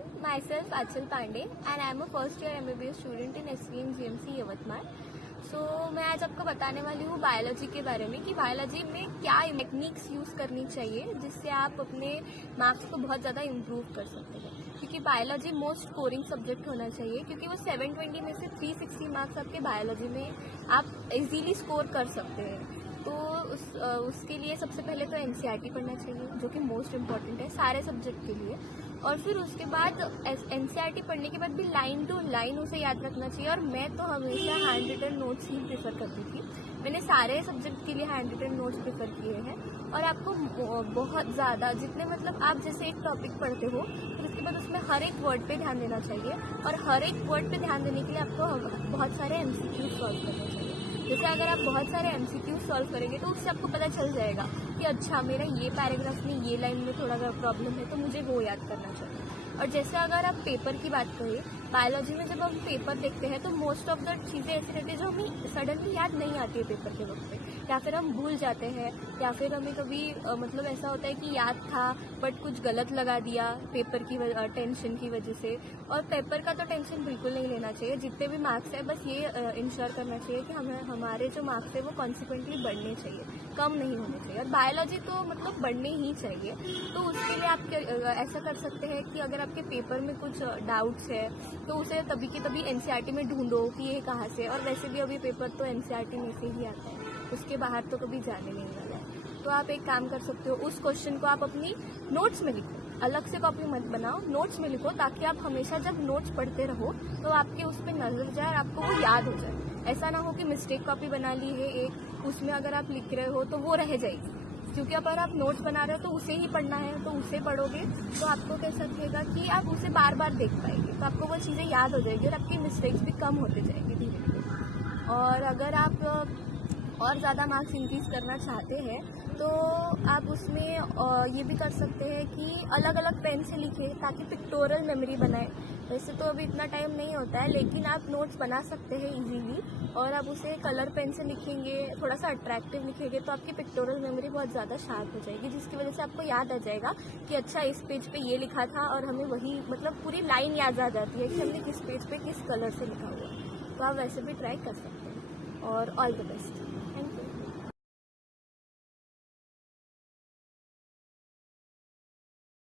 everyone. Myself Achal Pandey and I am a first year MBBS student in SVN GMC Yavatmal. मैं आज आपको बताने वाली हूँ बायोलॉजी के बारे में कि बायोलॉजी में क्या टेक्निक्स यूज़ करनी चाहिए जिससे आप अपने मार्क्स को बहुत ज़्यादा इम्प्रूव कर सकते हैं. क्योंकि बायोलॉजी मोस्ट स्कोरिंग सब्जेक्ट होना चाहिए क्योंकि वो 720 में से 360 मार्क्स आपके बायोलॉजी में आप इजीली स्कोर कर सकते हैं. तो उसके लिए सबसे पहले तो एनसीईआरटी पढ़ना चाहिए जो कि मोस्ट इम्पॉर्टेंट है सारे सब्जेक्ट के लिए. और फिर उसके बाद एनसीईआरटी पढ़ने के बाद भी लाइन टू लाइन उसे याद रखना चाहिए. और मैं तो हमेशा हैंड रिटन नोट्स ही प्रेफर करती थी. मैंने सारे सब्जेक्ट के लिए हैंड रिटन नोट्स प्रेफर किए हैं. और आपको बहुत ज़्यादा जितने मतलब आप जैसे एक टॉपिक पढ़ते हो फिर उसके बाद उसमें हर एक वर्ड पे ध्यान देना चाहिए. और हर एक वर्ड पे ध्यान देने के लिए आपको बहुत सारे एमसीक्यू सॉल्व करने चाहिए. जैसे अगर आप बहुत सारे एमसीक्यू सॉल्व करेंगे तो उससे आपको पता चल जाएगा कि अच्छा मेरा ये पैराग्राफ में ये लाइन में थोड़ा प्रॉब्लम है तो मुझे वो याद करना चाहिए. और जैसे अगर आप पेपर की बात करें बायोलॉजी में जब हम पेपर देखते हैं तो मोस्ट ऑफ द चीज़ें ऐसी रहती है जो हमें सडनली याद नहीं आती है पेपर के वक्त पे, या फिर हम भूल जाते हैं, या फिर हमें कभी मतलब ऐसा होता है कि याद था बट कुछ गलत लगा दिया पेपर की टेंशन की वजह से. और पेपर का तो टेंशन बिल्कुल नहीं लेना चाहिए. जितने भी मार्क्स है बस ये इंश्योर करना चाहिए कि हमारे जो मार्क्स है वो कॉन्सिक्वेंटली बढ़ने चाहिए, कम नहीं होने चाहिए. और बायोलॉजी तो मतलब बढ़ने ही चाहिए. तो उसके लिए आप ऐसा कर सकते हैं कि अगर आपके पेपर में कुछ डाउट्स है तो उसे तभी के तभी एनसीईआरटी में ढूंढो कि ये कहाँ से. और वैसे भी अभी पेपर तो एनसीईआरटी में से ही आता है, उसके बाहर तो कभी जाने नहीं वाला है. तो आप एक काम कर सकते हो, उस क्वेश्चन को आप अपनी नोट्स में लिखो, अलग से कॉपी मत बनाओ, नोट्स में लिखो ताकि आप हमेशा जब नोट्स पढ़ते रहो तो आपके उस पर नजर जाए और आपको वो याद हो जाए. ऐसा ना हो कि मिस्टेक कॉपी बना ली है एक, उसमें अगर आप लिख रहे हो तो वो रह जाएगी. क्योंकि अगर आप नोट्स बना रहे हो तो उसे ही पढ़ना है, तो उसे पढ़ोगे तो आपको कैसा लगेगा कि आप उसे बार बार देख पाएंगे, तो आपको वो चीज़ें याद हो जाएगी और आपकी मिस्टेक्स भी कम होते जाएंगे धीरे धीरे. और अगर आप और ज़्यादा मार्क्स इंक्रीज करना चाहते हैं तो आप उसमें ये भी कर सकते हैं कि अलग अलग पेन से लिखें ताकि पिक्टोरल मेमोरी बनाए. वैसे तो अभी इतना टाइम नहीं होता है लेकिन आप नोट्स बना सकते हैं इजीली. और आप उसे कलर पेन से लिखेंगे, थोड़ा सा अट्रैक्टिव लिखेंगे तो आपकी पिक्टोरल मेमोरी बहुत ज़्यादा शार्प हो जाएगी, जिसकी वजह से आपको याद आ जाएगा कि अच्छा इस पेज पे ये लिखा था और हमें वही मतलब पूरी लाइन याद आ जाती है कि हमने किस पेज पे किस कलर से लिखा हुआ. तो आप वैसे भी ट्राई कर सकते हैं. और ऑल द बेस्ट.